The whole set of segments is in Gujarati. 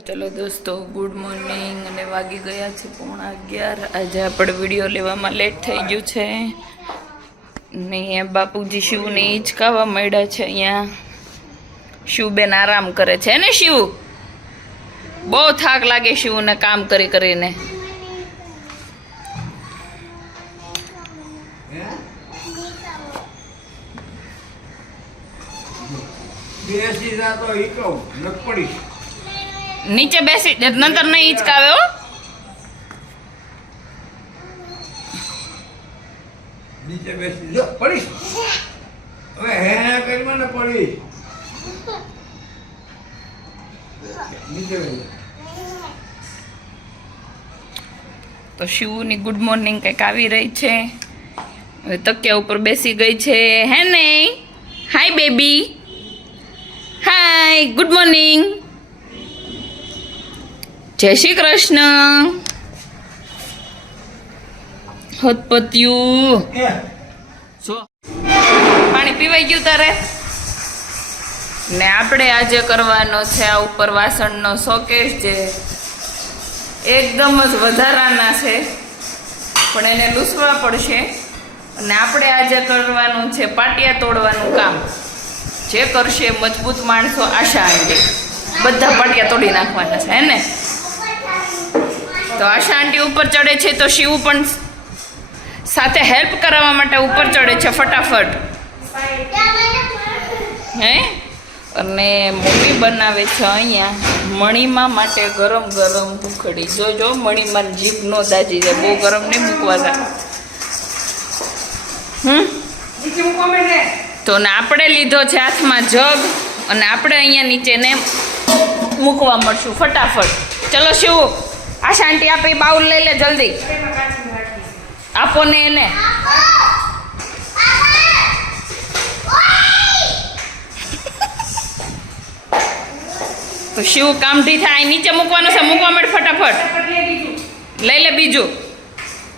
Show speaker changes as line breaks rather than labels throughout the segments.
ચલો દોસ્તો ગુડ મોર્નિંગ અને વાગી ગયા છે પોણા અગિયાર. આજે આપણે વીડિયો લેવામાં લેટ થઈ ગયું છે. ને બાપુજી શિવને હિંચકાવા મળ્યા છે અહીંયા. શિવબેન આરામ કરે છે ને શિવ? બહુ થાક લાગે શિવને કામ કરી કરીને.
બેસી જા તો ઈ કહું નક
નીચે બેસી નંતર નહીં હિંચકાવે હો.
નીચે બેસી જો. પડીશ હવે હે હે કરી મને પડીશ નીચે
તો શિવની ગુડ મોર્નિંગ કંઈક આવી રહી છે. હવે તકિયા ઉપર બેસી ગઈ છે. હે ને? Hi baby hi good morning જય શ્રી કૃષ્ણ. હતપત્યું. પાણી પીવાઈ ગયું તારે? ને આપણે આજે કરવાનો છે આ ઉપર વાસણનો શોકેશ જે એકદમ જ વધારાના છે. પણ એને લૂસવા પડશે. અને આપણે આજે કરવાનું છે પાટિયા તોડવાનું કામ. જે કરશે મજબૂત માણસો આશા આંટી બધા પાટિયા તોડી નાખવાના છે હે ને? તો આશા આંટી ઉપર ચડે છે તો શિવ પણ સાથે હેલ્પ કરાવવા માટે ઉપર ચડે છે, ફટાફટ. હે? અને મમ્મી બનાવે છે અહીંયા. મણીમાં માટે ગરમ ગરમ ભૂખડી. જોજો મણીમાં જીભ નો દાજી જાય. બહુ ગરમ નહીં મૂકવાના તો ને આપણે લીધો છે હાથમાં જગ અને આપણે અહીંયા નીચેને મૂકવા મળશું. ફટાફટ. ચલો શિવ. આ શાંતિ આપી બાઉલ લઈ લે જલ્દી. આપો ને એને. તો શિવ કામથી થાય? નીચે મૂકવાનું છે, મૂકવા માટે ફટાફટ. લઈ લે બીજું.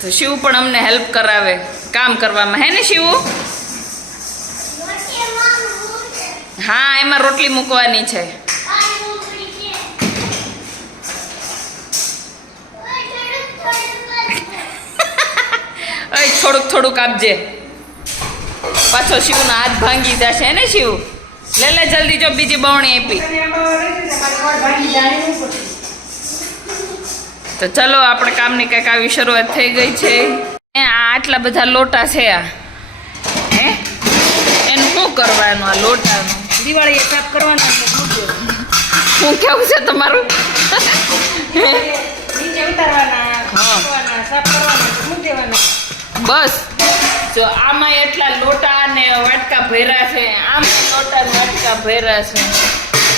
તો શિવ પણ અમને હેલ્પ કરાવે, કામ કરવામાં. હે ને શિવ? હા, એમાં રોટલી મૂકવાની છે. અય થોડુંક થોડુંક આપજે. પાછો શિવનો હાથ ભાંગી જશે ને શિવ? લે લે જલ્દી જો બીજી બવણી આપી. તો ચલો આપણે કામની કંઈક આવી શરૂઆત થઈ ગઈ છે. એ આ આટલા બધા લોટા છે આ. હે? એનું શું કરવાનું આ લોટાનું?
દિવાળી સાફ કરવાના
શું કેવું છે તમારું?
નીચે ઉતારવાના. સાફ કરવાના મૂકી દેવાના
બસ. જો આમાં એટલા લોટા ને વાટકા ભર્યા છે આમ લોટા ને વાટકા ભર્યા છે.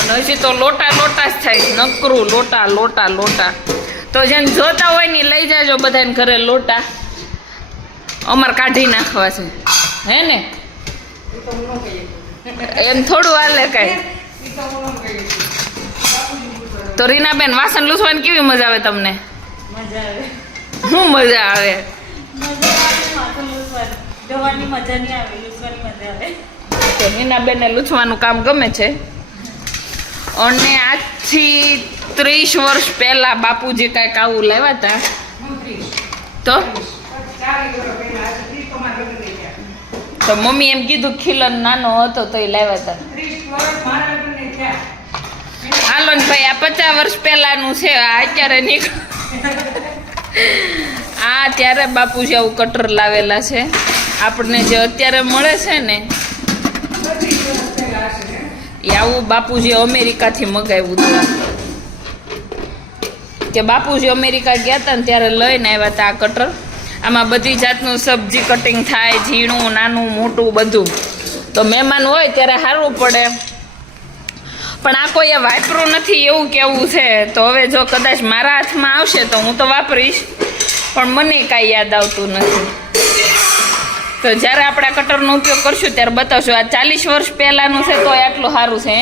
અને હજી તો લોટા લોટા જ થાય નકરું લોટા લોટા લોટા. તો જેને જોતા હોય ને લઈ જાજો બધાને ઘરે લોટા. અમારે કાઢી નાખવા છે. હે ને? એમ થોડું હાલે કાંઈ.
તો
રીનાબેન વાસણ લૂસવાની કેવી મજા આવે તમને?
મજા આવે.
શું મજા આવે? તો હિનાબેનને લૂછવાનું કામ ગમે છે? અને આજથી ત્રીસ વર્ષ પહેલાં બાપુજી કાંઈક આવું હતા તો.
તો.
તો મમ્મી એમ કીધું ખીલન નાનો હતો તો એ લાવ્યા
થયા
હાલો ભાઈ, આ પચાસ વર્ષ પહેલાનું છે અત્યારે નીકળ આ ત્યારે બાપુજી આવું કટર લાવેલા છે, આપણને જે અત્યારે મળે છે ને? એ આવું બાપુજી અમેરિકાથી મગાવ્યું હતું. કે બાપુજી અમેરિકા ગયા હતા ને ત્યારે લઈને આવ્યા હતા આ કટર આમાં બધી જાતનું સબ્જી કટિંગ થાય, ઝીણું, નાનું, મોટું બધું. તો મહેમાન હોય ત્યારે સારું પડે. પણ આ કોઈએ વાપરું નથી એવું કેવું છે. તો હવે જો કદાચ મારા હાથમાં આવશે તો હું તો વાપરીશ. પણ મને કાંઈ યાદ આવતું નથી. તો જ્યારે આપણે આ કટરનો ઉપયોગ કરશું ત્યારે બતાવશો. આ ચાલીસ વર્ષ પહેલાંનું છે તો આટલું સારું છે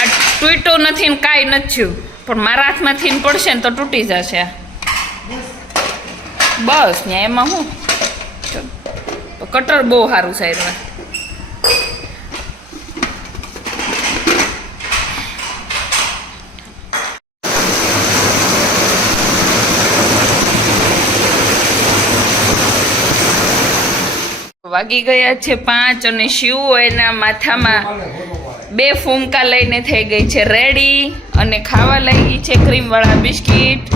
આ તૂટ્યું નથી ને કાંઈ નથી થયું. પણ મારા હાથમાંથી ને પડશે ને તો તૂટી જશે. બસ. ત્યાં એમાં હું? કટર બહુ સારું સાહેબ વાગી ગયા છે પાંચ અને શિવ એના માથામાં બે ફૂમકા લઈને થઈ ગઈ છે. રેડી અને ખાવા લાગી છે ક્રીમવાળા બિસ્કિટ.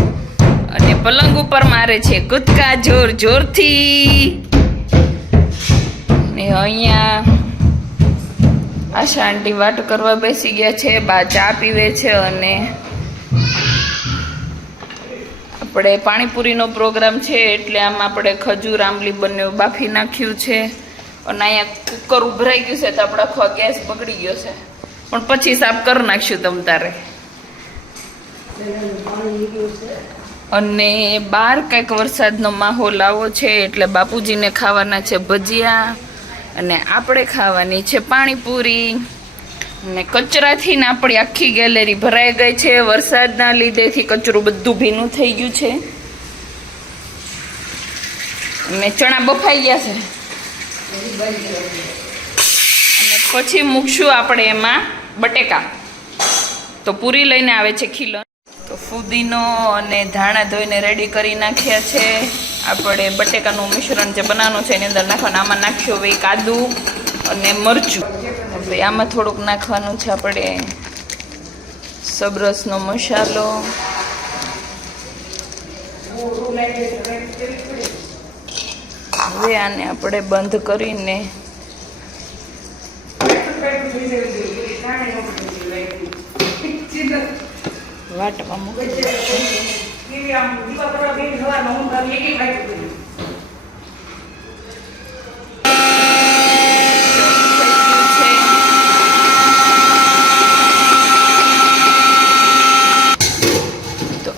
અને પલંગ ઉપર મારે છે કૂદકા જોર જોરથી. ને અહીંયા આશા આંટી વાટ કરવા બેસી ગયા છે, બા ચા પીવે છે અને આપણે પાણીપુરીનો પ્રોગ્રામ છે એટલે આમ આપણે ખજૂર, આંબલી બંને બાફી નાખ્યું છે. અને અહીંયા કુકર ઉભરાઈ ગયું છે તો આપણે આખો ગેસ બગડી ગયો છે. પણ પછી સાફ કરી નાખશું તમ તારે. અને બહાર કંઈક વરસાદનો માહોલ આવો છે એટલે બાપુજીને ખાવાના છે ભજીયા અને આપણે ખાવાની છે પાણીપુરી. ને કચરાથી ને આપણી આખી ગેલેરી ભરાઈ ગઈ છે. વરસાદના લીધેથી કચરું બધું ભીનું થઈ ગયું છે. ને ચણા બફાઈ ગયા છે. અને પછી મૂકશું આપણે એમાં બટેકા. તો પૂરી લઈને આવે છે ખીલો તો ફુદીનો અને ધાણા ધોઈને રેડી કરી નાખ્યા છે. આપણે બટેકાનું મિશ્રણ જે બનાવવાનું છે એની અંદર નાખવાનું. આમાં નાખ્યું હવે કાદુ અને મરચું. હવે આમાં થોડુંક નાખવાનું છે આપણે સબરસનો મસાલો. હવે આને આપણે બંધ કરીને વાટવા મૂકી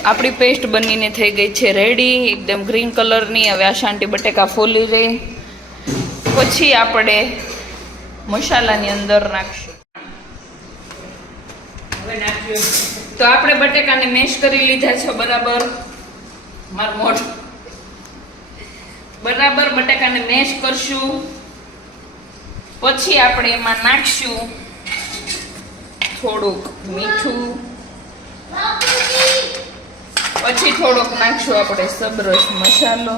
આપણી પેસ્ટ બનીને થઈ ગઈ છે રેડી એકદમ ગ્રીન કલરની હવે આ બટેકા ફોલી રહી. પછી આપણે મસાલાની અંદર નાખશું. તો આપણે બટેકાને મેશ કરી લીધા છે બરાબર. મારો મોઢ. બરાબર, બટેકાને મેશ કરશું. પછી આપણે એમાં નાખશું થોડુંક મીઠું. પછી થોડોક નાખશું આપણે સબરસ મસાલો.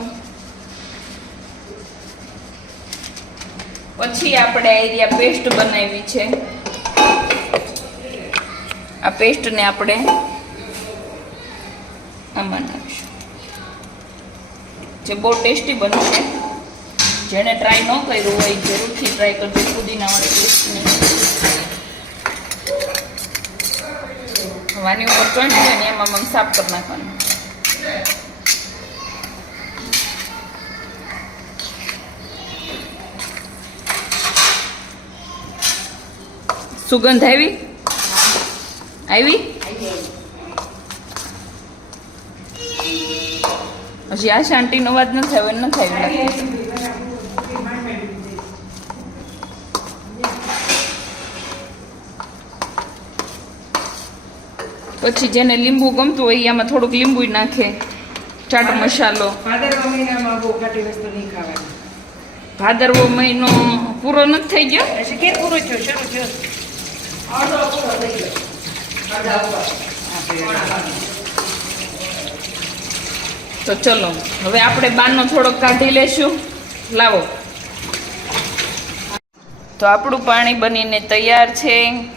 પછી આપણે એરિયા પેસ્ટ બનાવી છે. આ પેસ્ટને આપણે આમાં નાખીશું. જે બહુ ટેસ્ટી બનશે જેણે ટ્રાય ન કર્યું હોય જરૂરથી ટ્રાય કરજો, પુદીનાવાળી પેસ્ટની. વાની ઉપર ચોંટી હોય ને એમાં મને સાફ કરી નાખવાનું. સુગંધ આવી? આવી? હજી આ શાંતિનો અવાજ ન થયો ન થયો પછી જેને લીંબુ ગમતું હોય એમાં થોડુંક લીંબુ નાખે. ચાટ મસાલો.
ભાદરવા મહિનામાં બહુ ખાટી વસ્તુ નહીં ખાવાની.
ભાદરવો મહિનો પૂરો નથી થઈ ગયો?
એટલે કે પૂરો થયો? શરૂ થયો. અડધો પૂરો થઈ ગયો. અડધા ઉપર
તો ચલો હવે આપણે બારનો થોડોક કાઢી લેશું. લાવો. તો આપણું પાણી બનીને તૈયાર છે.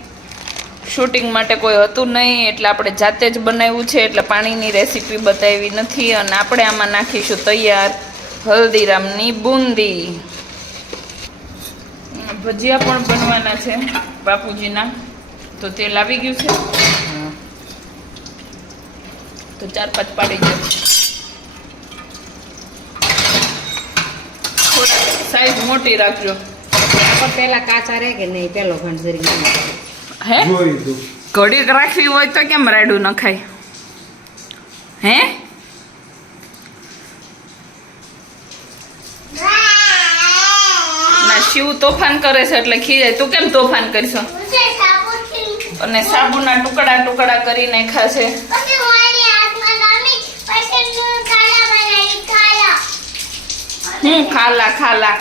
શૂટિંગ માટે કોઈ હતું નહીં એટલે આપણે જાતે જ બનાવ્યું છે એટલે પાણીની રેસીપી બતાવી નથી અને આપણે આમાં નાખીશું તૈયાર હલ્દીરામની બુંદી. ભજીયા પણ બનવાના છે બાપુજીના. તો તેલ આવી ગયું છે? તો ચાર પાંચ પાડી જાય થોડાક સાઈઝ મોટી રાખજો.
પહેલાં કાચા રહે કે નહીં? પેલો ખંડ જરી
હે? ઘડીક રાખવી હોય તો કેમ રાડું ન ખાય હે? ના શિવ તોફાન કરે છે એટલે ખીજાય. તું કેમ તોફાન કરીશ? અને સાબુના ટુકડા ટુકડા કરીને ખાશે હું ખાલા ખાલા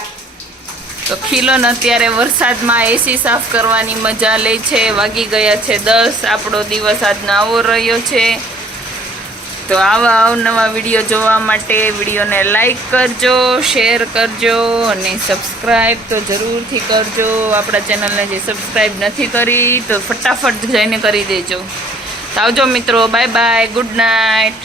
તો ખીલોન અત્યારે વરસાદમાં એસી સાફ કરવાની મજા લે છે, વાગી ગયા છે દસ, આપણો દિવસ આજનો આવો રહ્યો છે. તો આવા અવનવા વીડિયો જોવા માટે વિડીયોને લાઈક કરજો, શેર કરજો અને સબસ્ક્રાઈબ તો જરૂરથી કરજો. આપણા ચેનલને જે સબસ્ક્રાઈબ નથી કરી તો ફટાફટ જઈને કરી દેજો. તો આવજો મિત્રો, બાય બાય, ગુડ નાઇટ.